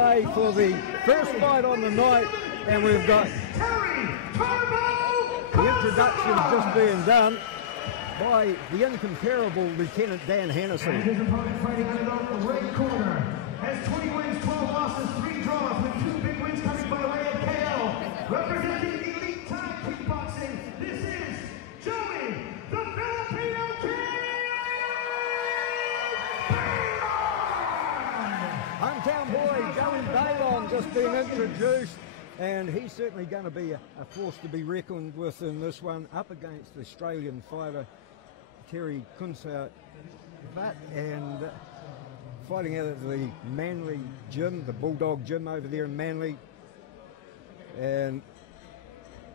For the first fight on the night, and we've got the introduction just being done by the incomparable Lieutenant Dan Hennessy. His opponent fighting out of the red corner has 20 wins, 12 losses, 3 draws, with 2 big wins coming by way of KO. Representing elite time kickboxing, this is Joey, the Filipino King! Hometown boy Joey Baylon just being introduced, and he's certainly going to be a force to be reckoned with in this one, up against the Australian fighter Kounsavat, and fighting out of the Manly gym, the Bulldog gym over there in Manly. And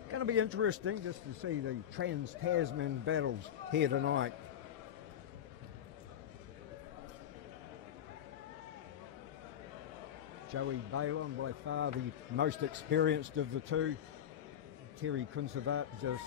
going to be interesting just to see the Trans-Tasman battles here tonight. Joey Baylon, by far the most experienced of the two. Kounsavat just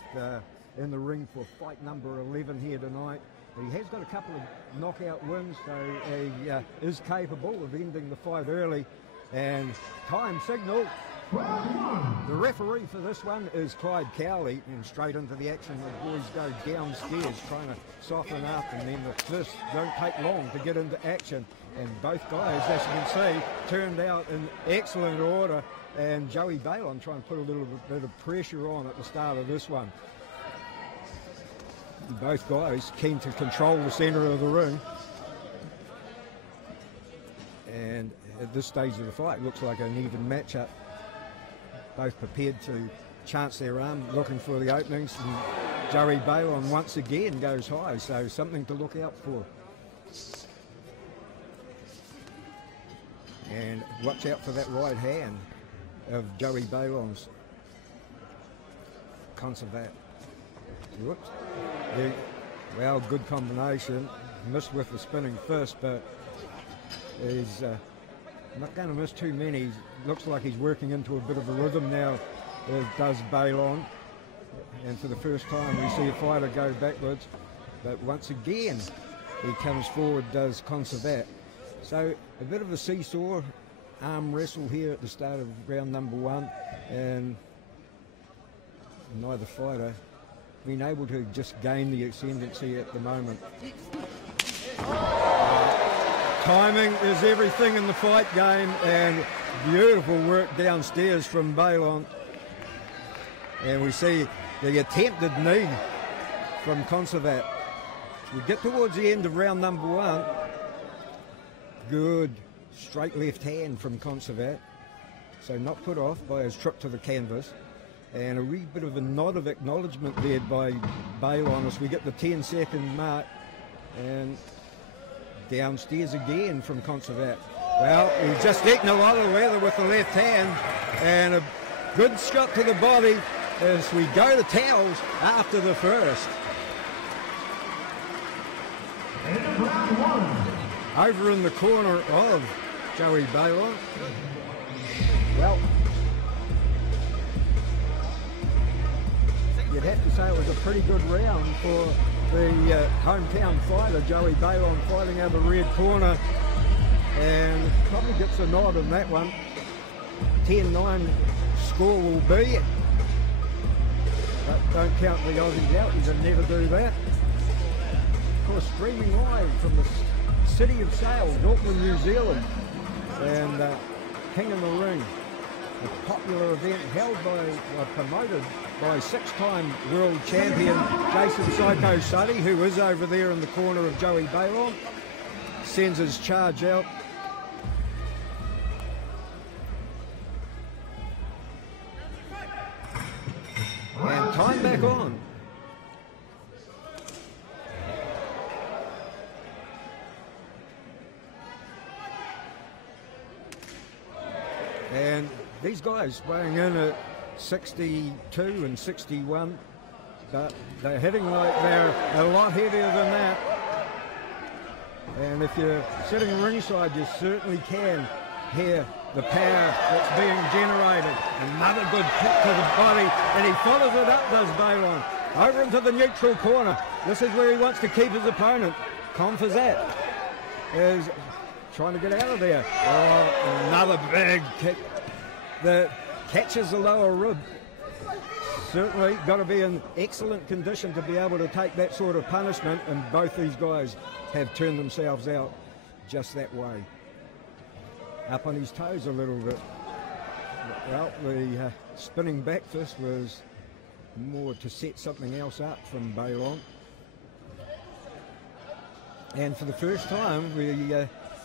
in the ring for fight number 11 here tonight. He has got a couple of knockout wins, so he is capable of ending the fight early. And time signal. The referee for this one is Clyde Cowley, and straight into the action. The boys go downstairs trying to soften up, and then the fists don't take long to get into action. And both guys, as you can see, turned out in excellent order. And Joey Baylon trying to put a little bit of pressure on at the start of this one. Both guys keen to control the centre of the ring. And at this stage of the fight, looks like an even matchup. Both prepared to chance their arm, looking for the openings. And Joey Baylon once again goes high, so something to look out for. And watch out for that right hand of Joey Baylon's. Kounsavat. Whoops. Yeah, well, good combination. Missed with the spinning fist, but he's not going to miss too many. Looks like he's working into a bit of a rhythm now, as does Baylon. And for the first time, we see a fighter go backwards. But once again, he comes forward, does Kounsavat. So a bit of a seesaw arm wrestle here at the start of round number 1, and neither fighter been able to just gain the ascendancy at the moment. Timing is everything in the fight game, and beautiful work downstairs from Baylon. And we see the attempted knee from Kounsavat. We get towards the end of round number 1. Good straight left hand from Kounsavat, so not put off by his trip to the canvas. And a wee bit of a nod of acknowledgement there by Baylon as we get the 10-second mark. And downstairs again from Kounsavat. Well, he's just eaten a lot of leather with the left hand, and a good shot to the body as we go to towels after the first. And round 1. Over in the corner of Joey Baylon. Well, you'd have to say it was a pretty good round for the hometown fighter, Joey Baylon, fighting out of the red corner, and probably gets a nod in that one. 10-9 score will be, but don't count the Aussies out, you can never do that. Of course, streaming live from the City of Sails, Auckland, New Zealand, and King in the Ring, a popular event held by, promoted by 6-time world champion Jason Psycho Suddy, who is over there in the corner of Joey Baylon, sends his charge out. And time back on. And these guys weighing in at 62 and 61, but they're hitting like they're a lot heavier than that. And if you're sitting ringside, you certainly can hear the power that's being generated. Another good kick to the body, and he follows it up, does Baylon. Over into the neutral corner. This is where he wants to keep his opponent. Kounsavat is trying to get out of there. Oh, another big kick that catches the lower rib. Certainly got to be in excellent condition to be able to take that sort of punishment, and both these guys have turned themselves out just that way. Up on his toes a little bit. Well, the spinning back fist was more to set something else up from Baylon. And for the first time, we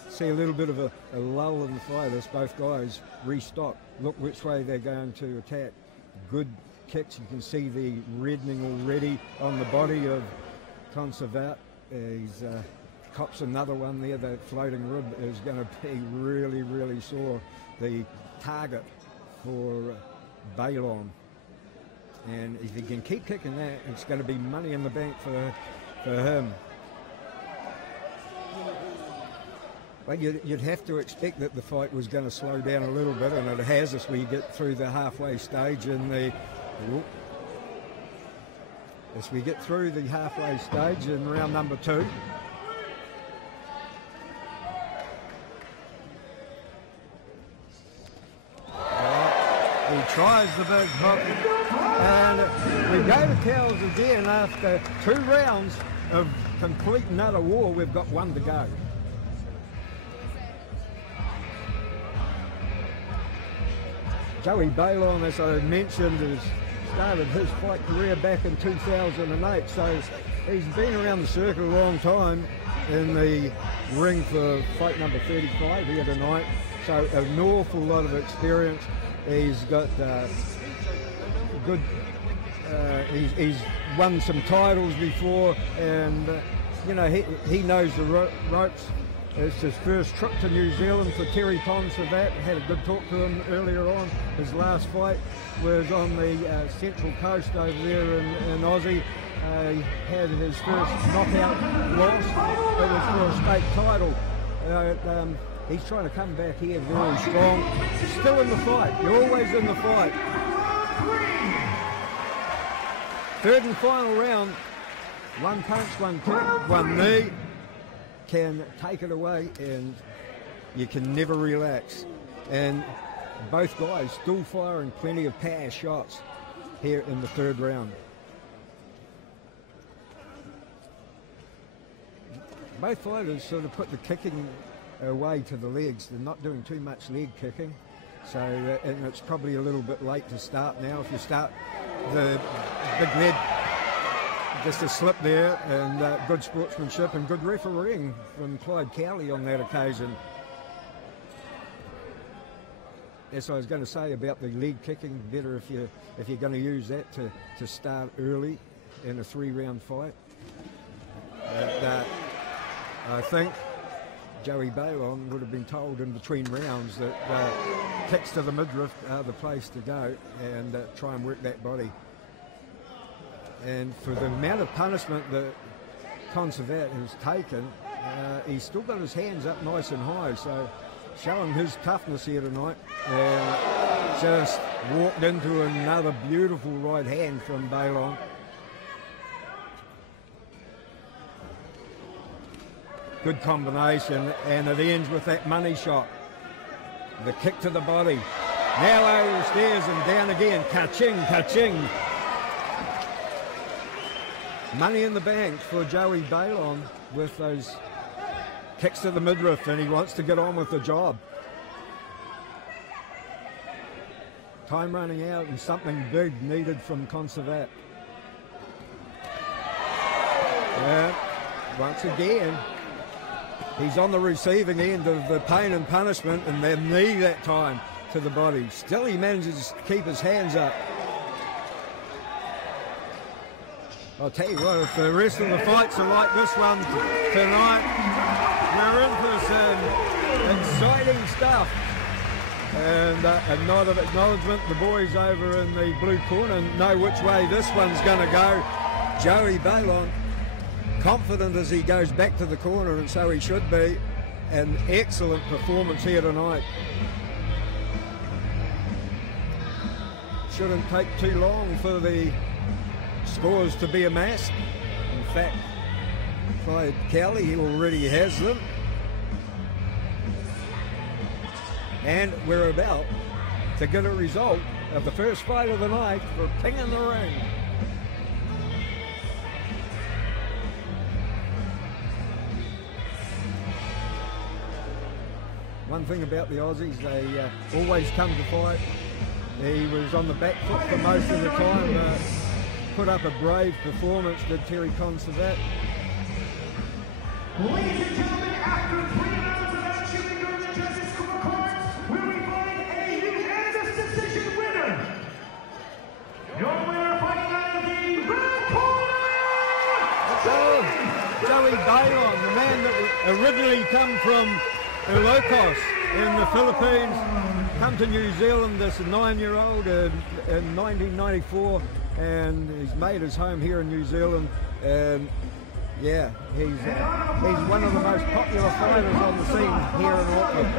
see a little bit of a lull in the fight as both guys restock. Look which way they're going to attack. Good kicks. You can see the reddening already on the body of Kounsavat. He's cops another one there. That floating rib is going to be really, really sore. The target for Baylon. And if he can keep kicking that, it's going to be money in the bank for him. Well, you'd have to expect that the fight was going to slow down a little bit, and it has as we get through the halfway stage in the... As we get through the halfway stage in round number 2. He tries the big hook, and we go to Cowles again after 2 rounds of complete and utter war. We've got 1 to go. Joey Baylon, as I mentioned, has started his fight career back in 2008, so he's been around the circuit a long time in the ring for fight number 35 here tonight, so an awful lot of experience. He's got good, he's won some titles before, and you know, he knows the ropes. It's his first trip to New Zealand for Terry Kounsavat. Had a good talk to him earlier on. His last fight was on the Central Coast over there in Aussie. He had his first knockout loss. It was for a state title. He's trying to come back here very strong. Still in the fight. You're always in the fight. 3rd and final round. 1 punch, 1 kick, 1 knee. Can take it away, and you can never relax. And both guys still firing plenty of power shots here in the 3rd round. Both fighters sort of put the kicking away to the legs. They're not doing too much leg kicking, so and it's probably a little bit late to start now. If you start the big lead, just a slip there, and good sportsmanship and good refereeing from Clyde Cowley on that occasion. As I was going to say about the leg kicking, better if you're going to use that to start early in a 3-round fight. But, I think Joey Baylon would have been told in between rounds that kicks to the midriff are the place to go, and try and work that body. And for the amount of punishment that Kounsavat has taken, he's still got his hands up nice and high, so showing his toughness here tonight. And just walked into another beautiful right hand from Baylon. Good combination, and it ends with that money shot. The kick to the body. Now over the stairs and down again. Ka-ching, ka-ching. Money in the bank for Joey Baylon with those kicks to the midriff, and he wants to get on with the job. Time running out, and something big needed from Kounsavat. Yeah, once again, he's on the receiving end of the pain and punishment, and their knee that time to the body. Still he manages to keep his hands up. I'll tell you what, if the rest of the fights are like this one tonight, we're in for some exciting stuff. And a nod of acknowledgement, the boys over in the blue corner know which way this one's going to go. Joey Baylon, confident as he goes back to the corner, and so he should be. An excellent performance here tonight. Shouldn't take too long for the scores to be amassed. In fact, Clyde Cowley, he already has them. And we're about to get a result of the first fight of the night for King in the Ring. One thing about the Aussies, they always come to fight. He was on the back foot for most of the time, put up a brave performance, did Terry Kounsavat. Ladies and gentlemen, after 3 rounds of action during the judges' scorecards, where we find a unanimous decision winner. Your winner fighting out of the red corner, Joey Baylon, the man that originally come from Ilocos in the Philippines, come to New Zealand as a 9-year-old in 1994, and he's made his home here in New Zealand. And yeah, he's one of the most popular fighters on the scene here in Auckland.